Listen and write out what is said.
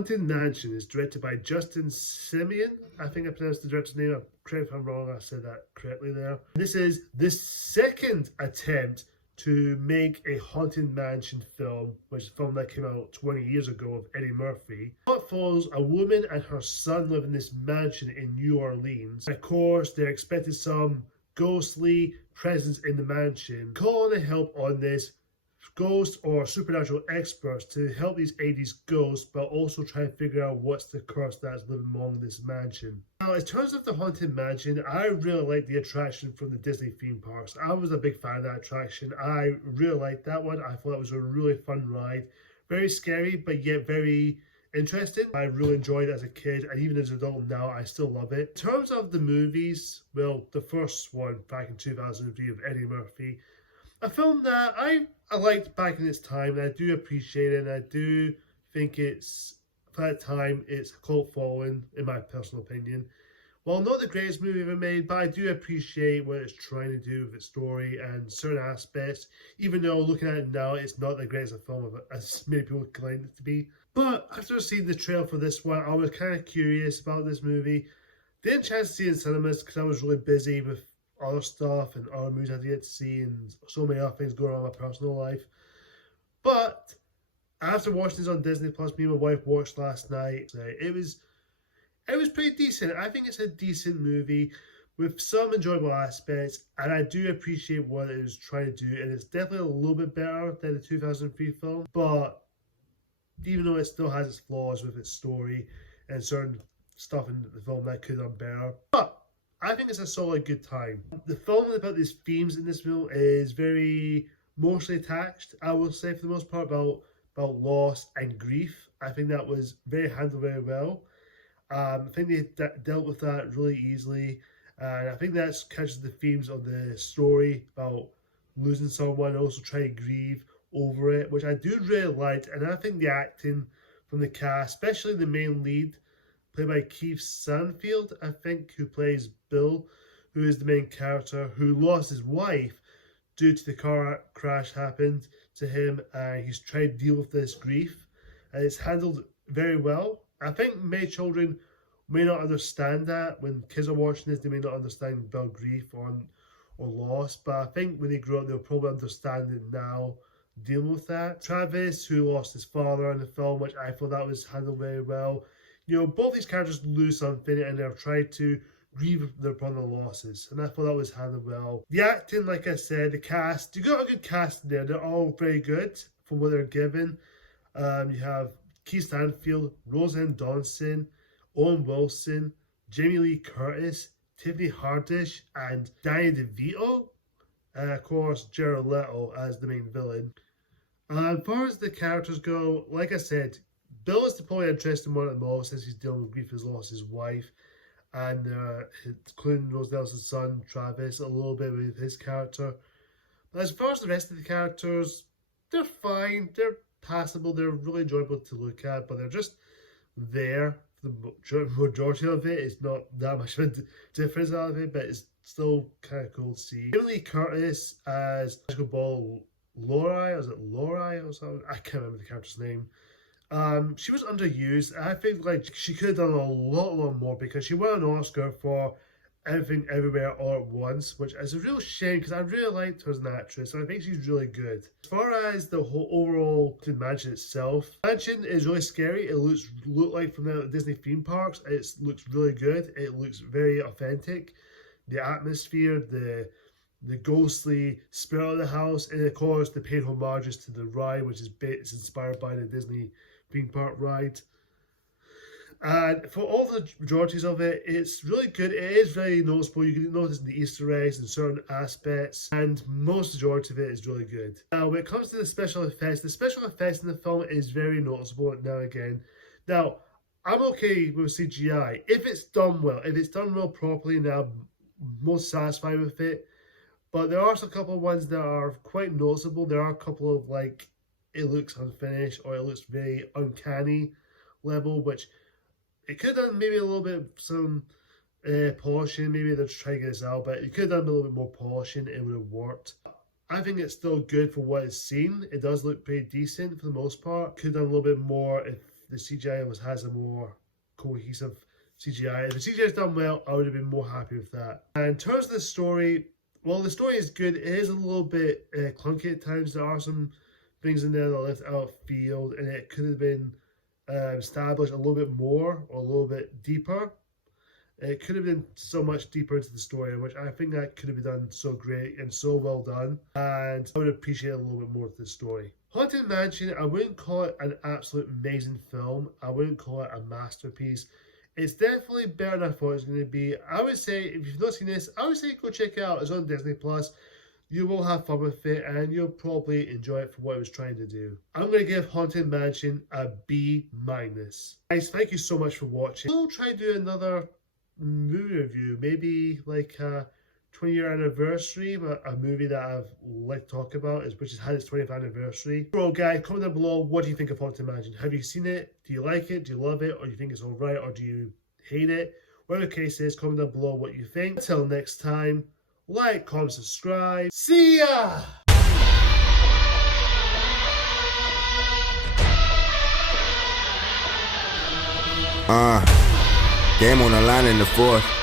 Haunted Mansion is directed by Justin Simeon. I think I pronounced the director's name. Correct if I'm wrong, I said that correctly there. This is the second attempt to make a Haunted Mansion film, which is a film that came out 20 years ago of Eddie Murphy. It follows a woman and her son live in this mansion in New Orleans. Of course, they're expecting some ghostly presence in the mansion. Calling the help on this ghost or supernatural experts to help these 80s ghosts, but also try and figure out what's the curse that's living among this mansion. Now, in terms of the Haunted Mansion, I really like the attraction from the Disney theme parks. I was a big fan of that attraction. I really liked that one. I thought it was a really fun ride. Very scary, but yet very interesting. I really enjoyed it as a kid, and even as an adult now, I still love it. In terms of the movies, well, the first one back in 2003 of Eddie Murphy, a film that I liked back in its time, and I do appreciate it, and I do think it's, for that time, it's a cult following, in my personal opinion. Well, not the greatest movie ever made, but I do appreciate what it's trying to do with its story and certain aspects, even though looking at it now, it's not the greatest film as many people claim it to be. But after seeing the trailer for this one, I was kind of curious about this movie. Didn't chance to see it in cinemas because I was really busy with other stuff and other movies I had to see and so many other things going on in my personal life. But after watching this on Disney Plus, me and my wife watched last night. It was pretty decent. I think it's a decent movie with some enjoyable aspects, and I do appreciate what it was trying to do, and it's definitely a little bit better than the 2003 film. But even though it still has its flaws with its story and certain stuff in the film that could have done better, but I think it's a solid good time. The film about these themes in this film is very mostly attached, I will say, for the most part, about loss and grief. I think that was handled very well. I think they dealt with that really easily, and I think that catches the themes of the story about losing someone and also trying to grieve over it, which I do really like. And I think the acting from the cast, especially the main lead, played by Keith Stanfield, I think, who plays Bill, who is the main character, who lost his wife due to the car crash happened to him, and he's trying to deal with this grief, and it's handled very well. I think many children may not understand that. When kids are watching this, they may not understand about grief or loss, but I think when they grow up, they'll probably understand it now, dealing with that. Travis, who lost his father in the film, which I thought that was handled very well. You know, both these characters lose something and they're trying to grieve upon their losses, and I thought that was handled well. The acting, like I said, the cast, you got a good cast in there. They're all very good for what they're given. You have Keith Stanfield, Roseanne Dawson, Owen Wilson, Jamie Lee Curtis, Tiffany Haddish, and Danny DeVito. And of course, Jared Leto as the main villain. As far as the characters go, like I said, Bill is the probably interesting one at the most, since he's dealing with grief. He's lost his wife, and including Roselle's son Travis, a little bit with his character. But as far as the rest of the characters, they're fine, they're passable, they're really enjoyable to look at, but they're just there. The majority of it is not that much of a difference out of it, but it's still kind of cool to see. Jamie Lee Curtis as Magical Ball Lori, or is it Lori or something? I can't remember the character's name. She was underused. I think like she could have done a lot more, because she won an Oscar for Everything Everywhere All at Once, which is a real shame because I really liked her as an actress, and I think she's really good. As far as the whole overall mansion itself, the mansion is really scary. It look like from the Disney theme parks. It looks really good. It looks very authentic. The atmosphere, the ghostly spirit of the house, and of course the paying homages to the ride, which is inspired by the Disney theme park ride. And for all the majorities of it, it's really good. It is very noticeable. You can notice the Easter eggs and certain aspects, and most majority of it is really good. Now, when it comes to the special effects in the film is very noticeable now and again. Now, I'm okay with CGI if it's done well. If it's done well properly, now I'm most satisfied with it. But there are a couple of ones that are quite noticeable. There are a couple of, like, it looks unfinished or it looks very uncanny level, which it could have done maybe a little bit of some polishing. Maybe they're just trying to get this out, but it could have done a little bit more polishing. It would have worked. I think it's still good for what it's seen. It does look pretty decent for the most part. Could have done a little bit more if the CGI has a more cohesive CGI. If the CGI is done well, I would have been more happy with that. And in terms of the story, well, the story is good. It is a little bit clunky at times. There are some things in there that are left out of field, and it could have been established a little bit more or a little bit deeper. It could have been so much deeper into the story, which I think that could have been done so great and so well done. And I would appreciate a little bit more of the story. Haunted Mansion, I wouldn't call it an absolute amazing film. I wouldn't call it a masterpiece. It's definitely better than I thought it was going to be. I would say, if you've not seen this, I would say go check it out. It's on Disney+. You will have fun with it, and you'll probably enjoy it for what it was trying to do. I'm going to give Haunted Mansion a B-. Guys, thank you so much for watching. We'll try to do another movie review, maybe like a 20-year anniversary, but a movie that I've like to talk about, which has had its 20th anniversary. Well, guys, comment down below, what do you think of Haunted Mansion? Have you seen it? Do you like it? Do you love it? Or do you think it's alright? Or do you hate it? Whatever the case is, comment down below what you think. Until next time, like, comment, subscribe. See ya! Game on the line in the fourth.